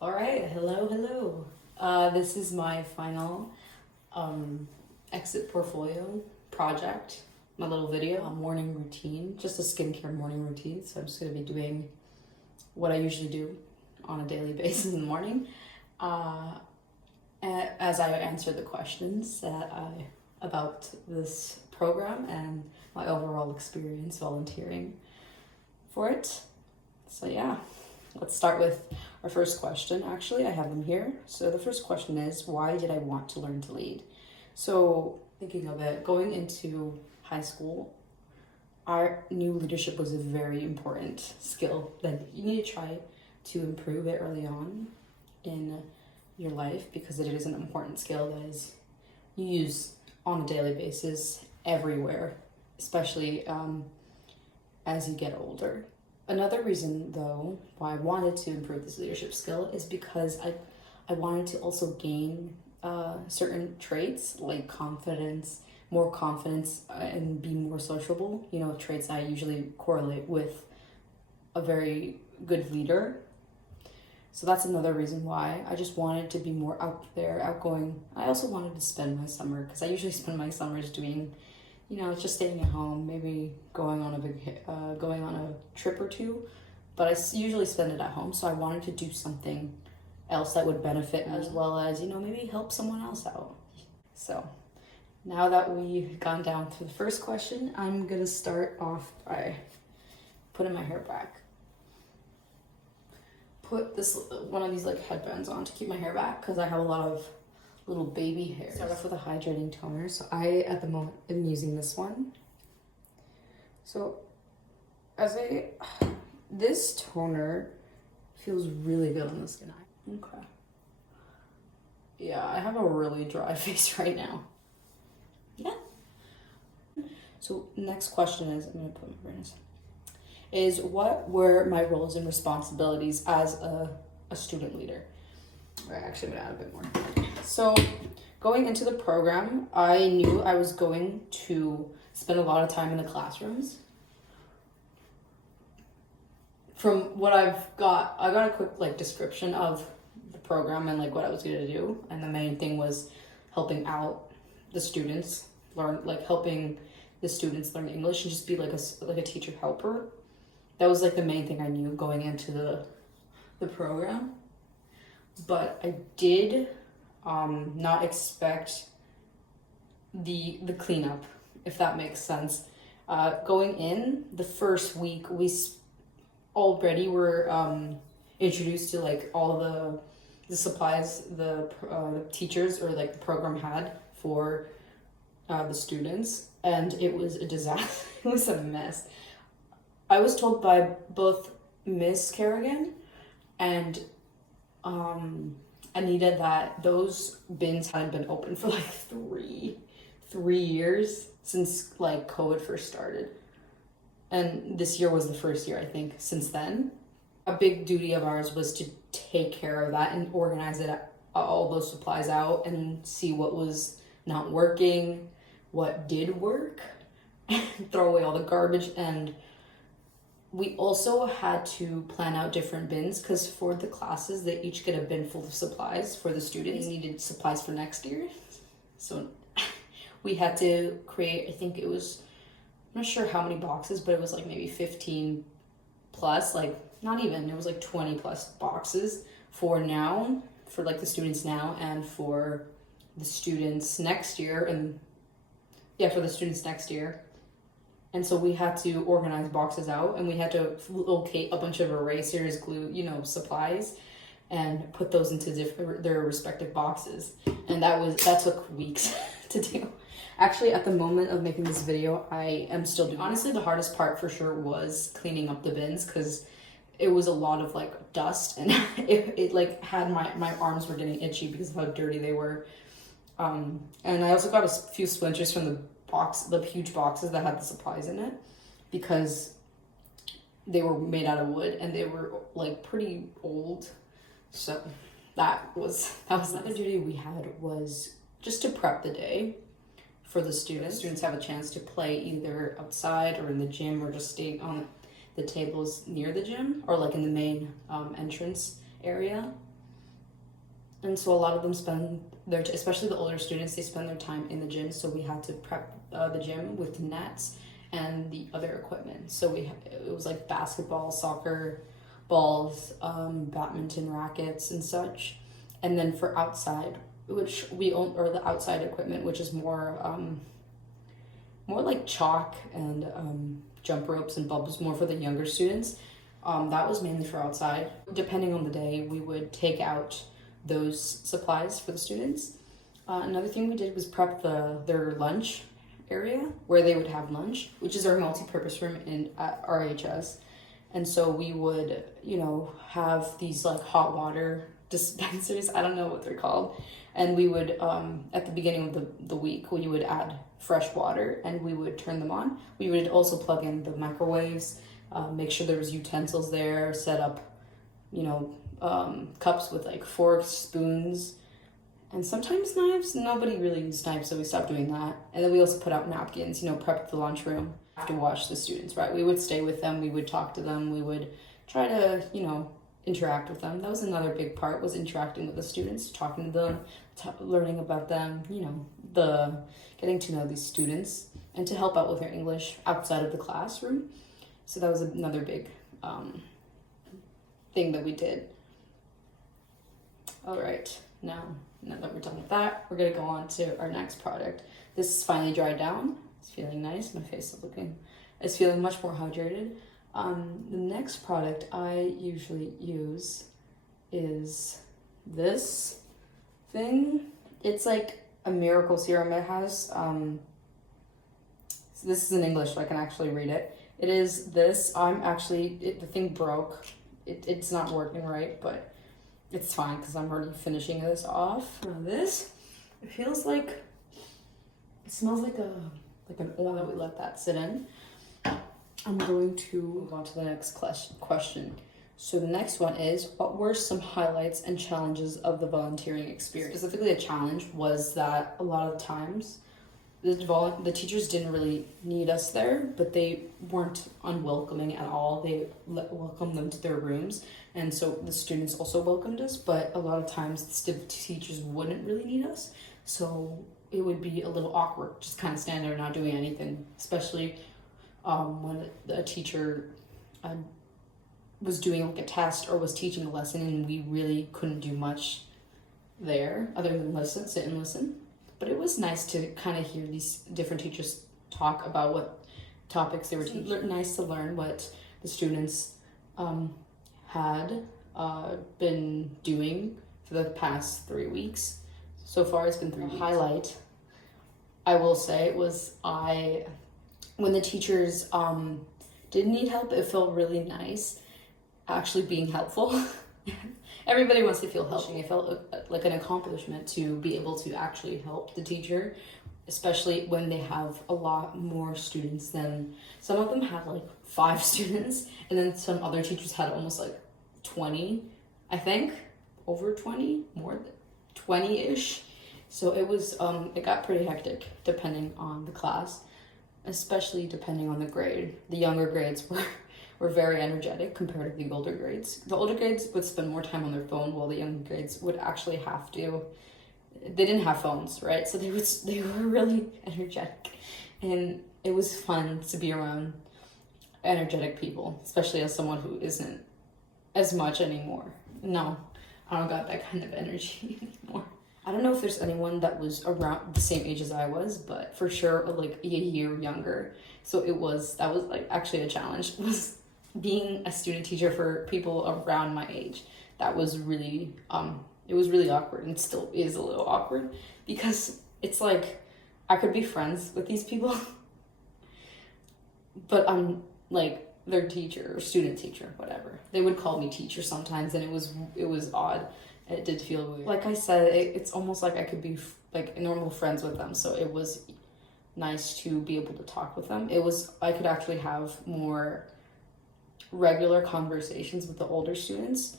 All right, hello. This is my final exit portfolio project, my little video, a morning routine, just a skincare morning routine. So I'm just gonna be doing what I usually do on a daily basis in the morning, uh, as I answer the questions about this program and my overall experience volunteering for it. So yeah. Let's start with our first question. Actually, I have them here. So the first question is, why did I want to learn to lead? So thinking of it, going into high school, I knew leadership was a very important skill that you need to try to improve it early on in your life because it is an important skill that is you use on a daily basis everywhere, especially as you get older. Another reason, though, why I wanted to improve this leadership skill is because I wanted to also gain certain traits like confidence, more confidence, and be more sociable. You know, traits I usually correlate with a very good leader. So that's another reason why I just wanted to be more out there, outgoing. I also wanted to spend my summer because I usually spend my summers doing just staying at home, maybe going on a trip or two, but usually spend it at home. So I wanted to do something else that would benefit as well as maybe help someone else out. So now that we've gone down through the first question, I'm gonna start off by putting my hair back. Put this one of these like headbands on to keep my hair back because I have a lot of little baby hair. Start off with a hydrating toner. So I, at the moment, am using this one. So this toner feels really good on the skin. Okay. Yeah, I have a really dry face right now. Yeah. So next question is, I'm gonna put my brightness, is what were my roles and responsibilities as a student leader? Right, actually, I'm gonna add a bit more. So going into the program, I knew I was going to spend a lot of time in the classrooms. From what I got a quick description of the program and what I was gonna do. And the main thing was helping out the students helping the students learn English and just be like a teacher helper. That was the main thing I knew going into the program. But I did not expect the cleanup, if that makes sense. Going in the first week, we already were introduced to all the supplies the teachers or the program had for the students, and it was a disaster. It was a mess. I was told by both Miss Kerrigan and Anita that those bins hadn't been open for three years since COVID first started. And this year was the first year, I think, since then. A big duty of ours was to take care of that and organize all those supplies out and see what was not working, what did work, and throw away all the garbage. And we also had to plan out different bins because for the classes, they each get a bin full of supplies for the students. They needed supplies for next year. So we had to create, I think it was, I'm not sure how many boxes, but it was maybe 15 plus, not even, it was 20 plus boxes for the students now and for the students next year. And yeah, for the students next year. And so we had to organize boxes out and we had to locate a bunch of erasers, glue, supplies, and put those into their respective boxes. And that took weeks to do. Actually, at the moment of making this video, I am still doing. Honestly, the hardest part for sure was cleaning up the bins because it was a lot of dust and it had my arms were getting itchy because of how dirty they were. And I also got a few splinters from the huge boxes that had the supplies in it because they were made out of wood and they were pretty old. So that was another duty we had was just to prep the day for the students. Students have a chance to play either outside or in the gym or just stay on the tables near the gym or in the main entrance area. And so a lot of them spend their, especially the older students, they spend their time in the gym. So we had to prep the gym with nets and the other equipment. So it was like basketball, soccer balls, badminton rackets and such. And then for outside, which we own, or the outside equipment, which is more like chalk and jump ropes and bubbles, more for the younger students. That was mainly for outside. Depending on the day, we would take out those supplies for the students. Another thing we did was prep their lunch area where they would have lunch, which is our multi-purpose room at RHS. And so we would, have these like hot water dispensers. I don't know what they're called. And we would, at the beginning of the week, we would add fresh water and we would turn them on. We would also plug in the microwaves, make sure there was utensils there, set up, cups with like forks, spoons, and sometimes knives. Nobody really used knives, so we stopped doing that. And then we also put out napkins, prep the lunchroom to wash the students, right? We would stay with them, we would talk to them, we would try to, interact with them. That was another big part, was interacting with the students, talking to them, learning about them, the getting to know these students, and to help out with their English outside of the classroom. So that was another big thing that we did. All right, now that we're done with that, we're gonna go on to our next product. This is finally dried down. It's feeling nice. My face is feeling much more hydrated. The next product I usually use is this thing. It's like a miracle serum. It has, this is in English, so I can actually read it. It is this. The thing broke. It's not working right, but it's fine because I'm already finishing this off. Now this, it smells like an oil. We let that sit in. I'm going to move on to the next question. So the next one is, what were some highlights and challenges of the volunteering experience? Specifically, a challenge was that a lot of times the teachers didn't really need us there, but they weren't unwelcoming at all. They welcomed them to their rooms, and so the students also welcomed us, but a lot of times the teachers wouldn't really need us, so it would be a little awkward, just kind of standing there not doing anything, especially when a teacher was doing like a test or was teaching a lesson and we really couldn't do much there other than sit and listen. But it was nice to kind of hear these different teachers talk about what topics they were teaching. Nice to learn what the students had been doing for the past 3 weeks. So far it's been 3 weeks. Highlight, I will say, was when the teachers did need help, it felt really nice actually being helpful. Everybody wants to feel helping. It felt like an accomplishment to be able to actually help the teacher, especially when they have a lot more students than, some of them had like 5 students, and then some other teachers had almost like 20, I think, over 20, more than 20-ish. So it was, it got pretty hectic depending on the class, especially depending on the grade. The younger grades were very energetic compared to the older grades. The older grades would spend more time on their phone, while the younger grades would actually have to. They didn't have phones, right? So they were really energetic, and it was fun to be around energetic people, especially as someone who isn't as much anymore. No, I don't got that kind of energy anymore. I don't know if there's anyone that was around the same age as I was, but for sure like a year younger. So that was like actually a challenge, was being a student teacher for people around my age. That was really, it was really awkward, and still is a little awkward, because it's like, I could be friends with these people, but I'm like their teacher or student teacher, whatever. They would call me teacher sometimes, and it was odd. It did feel weird. Like I said, it's almost like I could be like normal friends with them, so it was nice to be able to talk with them. I could actually have more regular conversations with the older students,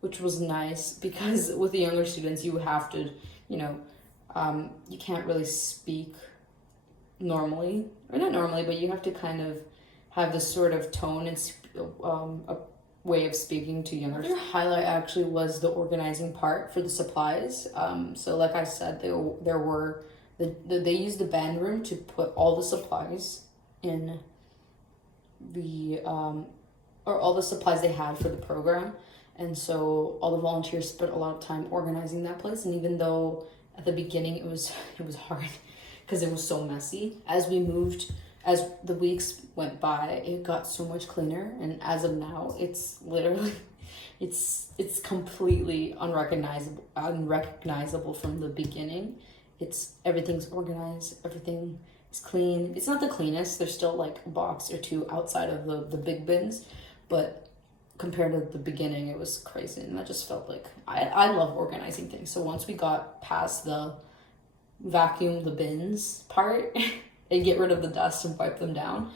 which was nice, because with the younger students you have to, you can't really speak normally, or not normally, but you have to kind of have this sort of tone and way of speaking to younger. Another highlight actually was the organizing part for the supplies. So like I said, they used the band room to put all the supplies in the or all the supplies they had for the program. And so all the volunteers spent a lot of time organizing that place. And even though at the beginning it was hard because it was so messy, as the weeks went by, it got so much cleaner. And as of now, it's literally, it's completely unrecognizable from the beginning. Everything's organized, everything is clean. It's not the cleanest. There's still like a box or two outside of the big bins, but compared to the beginning, it was crazy. And I just felt like I love organizing things. So once we got past the vacuum the bins part and get rid of the dust and wipe them down,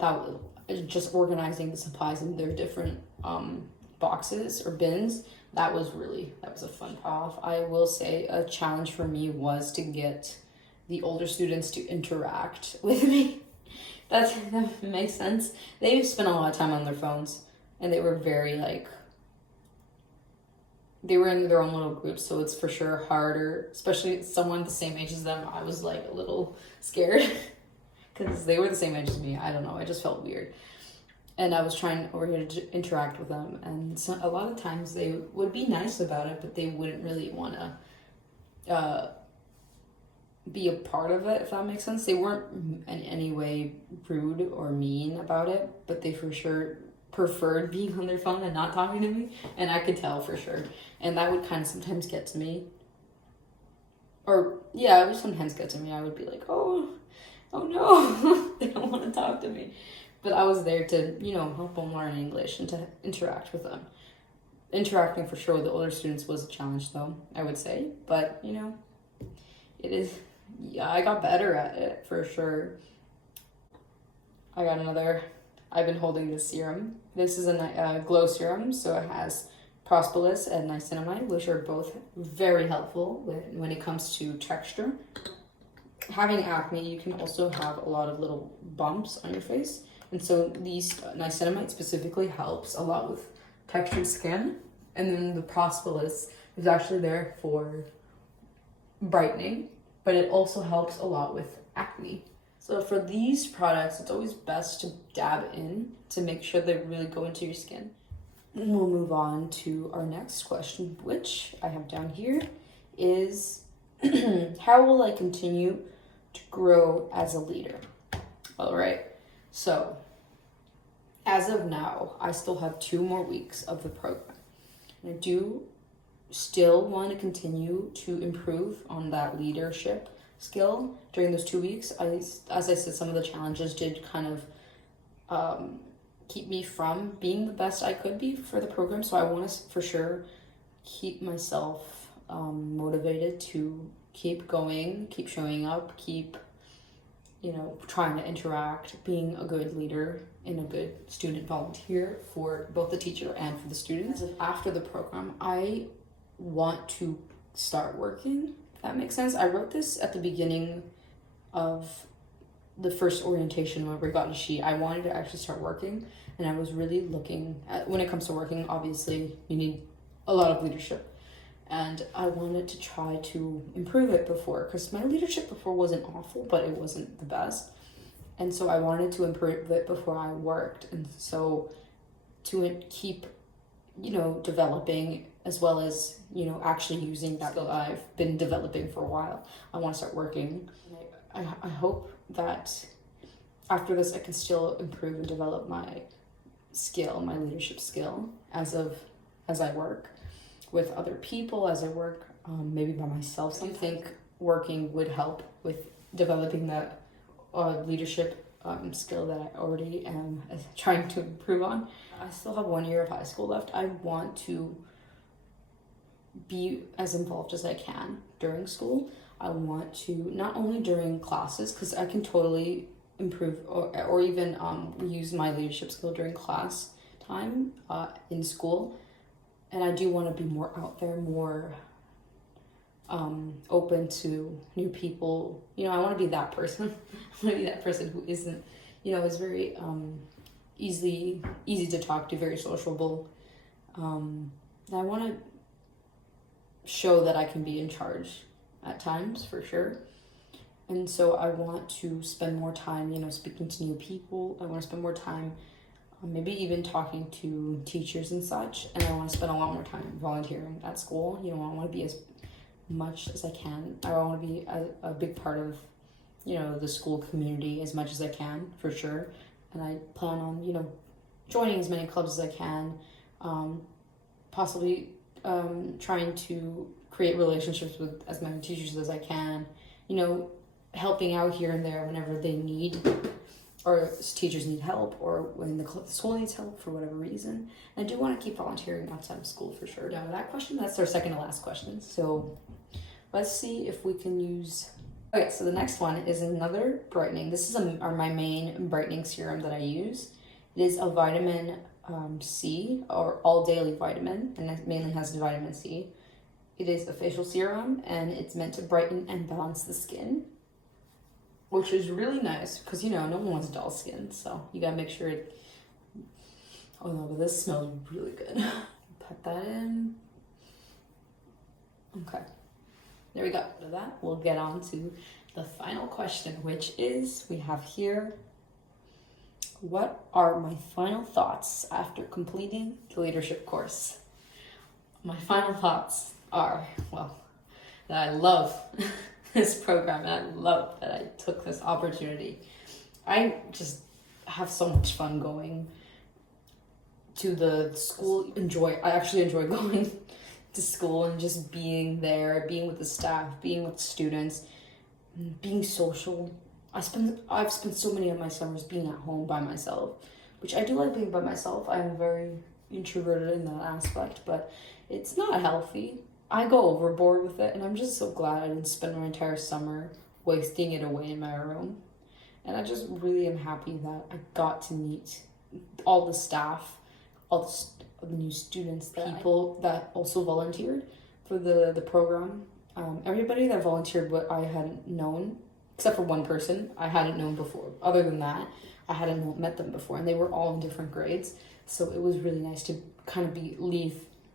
that was just organizing the supplies in their different boxes or bins. That was a fun off. I will say a challenge for me was to get the older students to interact with me. That makes sense. They spent a lot of time on their phones, and they were very they were in their own little groups, so it's for sure harder, especially someone the same age as them. I was like a little scared because they were the same age as me. I don't know, I just felt weird. And I was trying over here to interact with them, and so a lot of times they would be nice about it, but they wouldn't really want to be a part of it, if that makes sense. They weren't in any way rude or mean about it, but they for sure preferred being on their phone and not talking to me, and I could tell for sure. And that would kind of sometimes get to me. Or yeah, it would sometimes get to me. I would be like, oh no, they don't want to talk to me. But I was there to, help them learn English and to interact with them. Interacting for sure with the older students was a challenge though, I would say. But, it is, I got better at it for sure. I've been holding this serum. This is a glow serum, so it has propolis and niacinamide, which are both very helpful when it comes to texture. Having acne, you can also have a lot of little bumps on your face. And so these niacinamide specifically helps a lot with textured skin. And then the propolis is actually there for brightening, but it also helps a lot with acne. So for these products, it's always best to dab in to make sure they really go into your skin. And we'll move on to our next question, which I have down here, is how will I continue to grow as a leader? All right, so as of now, I still have 2 more weeks of the program. And I do still want to continue to improve on that leadership skill during those 2 weeks. As I said, some of the challenges did kind of keep me from being the best I could be for the program. So I want to for sure keep myself motivated to keep going, keep showing up, keep trying to interact, being a good leader and a good student volunteer for both the teacher and for the students. After the program, I want to start working, if that makes sense. I wrote this at the beginning of the first orientation when we got a sheet. I wanted to actually start working, and I was really looking at, when it comes to working, obviously you need a lot of leadership. And I wanted to try to improve it before, because my leadership before wasn't awful, but it wasn't the best. And so I wanted to improve it before I worked. And so to keep, developing, as well as, actually using that skill I've been developing for a while, I want to start working. I hope that after this I can still improve and develop my skill, my leadership skill, as I work with other people, as I work maybe by myself. So I think working would help with developing that leadership skill that I already am trying to improve on. I still have 1 year of high school left. I want to be as involved as I can during school. I want to, not only during classes, because I can totally improve or even use my leadership skill during class time in school. And I do want to be more out there, more open to new people. I want to be that person. I want to be that person who isn't, is very easy to talk to, very sociable. And I want to show that I can be in charge at times, for sure. And so I want to spend more time, speaking to new people. I want to spend more time, maybe even talking to teachers and such. And I want to spend a lot more time volunteering at school. I want to be as much as I can. I want to be a big part of, the school community as much as I can, for sure. And I plan on, joining as many clubs as I can, possibly trying to create relationships with as many teachers as I can, helping out here and there whenever they need, or teachers need help, or when the school needs help for whatever reason. And I do want to keep volunteering outside of school, for sure. Now that question, that's our second to last question. So let's see if we can use... Okay, so the next one is another brightening. This is my main brightening serum that I use. It is a vitamin C, or all daily vitamin, and it mainly has vitamin C. It is a facial serum, and it's meant to brighten and balance the skin, which is really nice because, no one wants dull skin, so you gotta make sure it... Oh no, but this smells really good. Put that in. Okay. There we go. After that, we'll get on to the final question, which is, we have here, what are my final thoughts after completing the leadership course? My final thoughts are, that I love this program, and I love that I took this opportunity. I just have so much fun going to the school. I actually enjoy going to school and just being there, being with the staff, being with students, being social. I've spent so many of my summers being at home by myself, which I do like being by myself. I'm very introverted in that aspect, but it's not healthy. I go overboard with it, and I'm just so glad I didn't spend my entire summer wasting it away in my room. And I just really am happy that I got to meet all the staff, all the new students, people that also volunteered for the program. Everybody that volunteered, what I hadn't known, except for one person I hadn't known before. Other than that, I hadn't met them before, and they were all in different grades. So it was really nice to kind of leave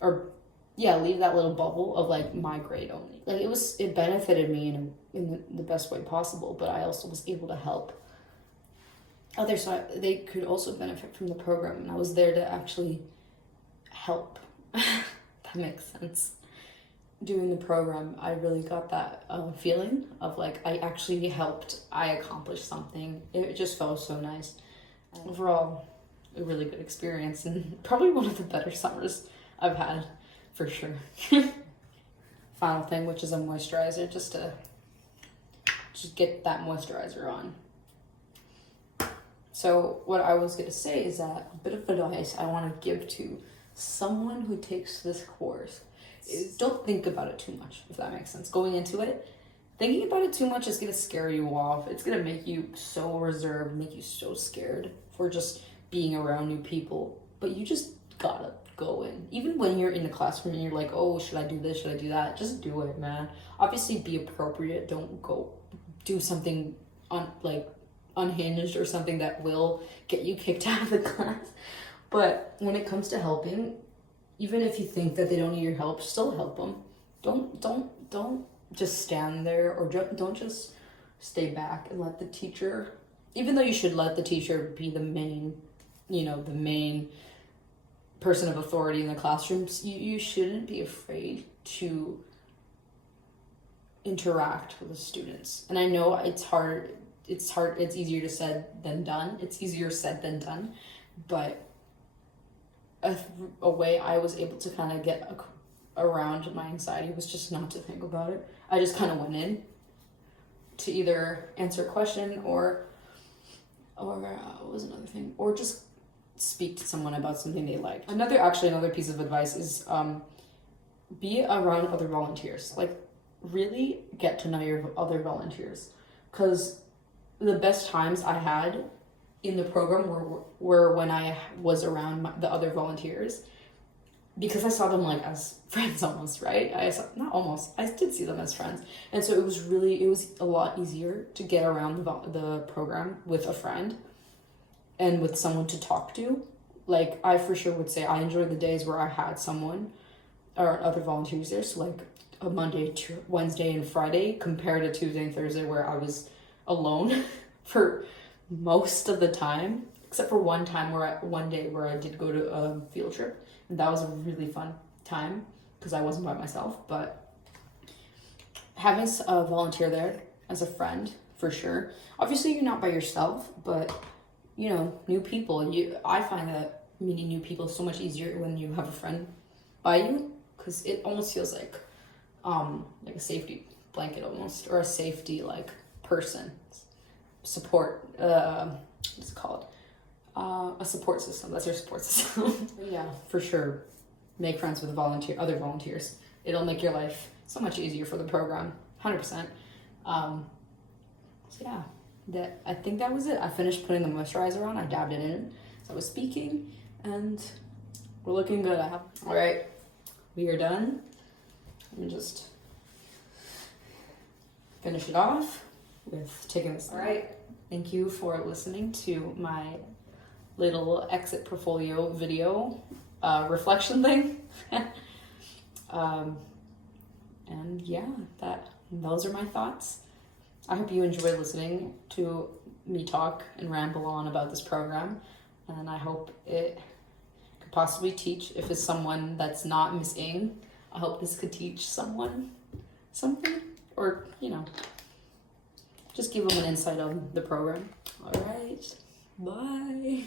that little bubble of like my grade only. Like it benefited me in the best way possible, but I also was able to help others, so they could also benefit from the program, and I was there to actually help. That makes sense. Doing the program, I really got that feeling of like I actually helped, I accomplished something. It just felt so nice. Overall, a really good experience, and probably one of the better summers I've had, for sure. Final thing, which is a moisturizer, just to get that moisturizer on. So what I was gonna say is that a bit of advice I want to give to someone who takes this course is don't think about it too much, if that makes sense. Going into it, thinking about it too much is gonna scare you off. It's gonna make you so reserved, make you so scared for just being around new people. But you just gotta go in. Even when you're in the classroom and you're like, oh, should I do this? Should I do that? Just do it, man. Obviously be appropriate. Don't go do something unhinged or something that will get you kicked out of the class. But when it comes to helping, even if you think that they don't need your help, still help them. Don't just stand there, or don't just stay back and let the teacher, even though you should let the teacher be the main person of authority in the classrooms, you shouldn't be afraid to interact with the students. And I know it's hard, it's easier said than done. It's easier said than done, but a way I was able to kind of get around my anxiety was just not to think about it. I just kind of went in to either answer a question or what was another thing? Or just speak to someone about something they like. Another piece of advice is be around other volunteers. Like, really get to know your other volunteers, because the best times I had in the program were when I was around the other volunteers, because I saw them like as friends almost, right? I did see them as friends. And so it was a lot easier to get around the program with a friend. and with someone to talk to. Like, I for sure would say I enjoy the days where I had someone or other volunteers there. So, like, a Monday, Wednesday, and Friday compared to Tuesday and Thursday where I was alone for most of the time, except for one day where I did go to a field trip. And that was a really fun time because I wasn't by myself. But having a volunteer there as a friend, for sure. Obviously, you're not by yourself, but, you know, new people. I find that meeting new people is so much easier when you have a friend by you, because it almost feels like a safety blanket almost, or a safety, like, person. Support, what's it called? A support system. That's your support system. Yeah, for sure. Make friends with other volunteers. It'll make your life so much easier for the program. 100%. So yeah, I think that was it. I finished putting the moisturizer on. I dabbed it in. So I was speaking, and we're looking good. All right, we are done. Let me just finish it off with taking this. All right, thank you for listening to my little exit portfolio video reflection thing. And yeah, those are my thoughts. I hope you enjoyed listening to me talk and ramble on about this program, and I hope it could possibly teach, if it's someone that's not Miss Ing, I hope this could teach someone something, or, you know, just give them an insight on the program. All right, bye.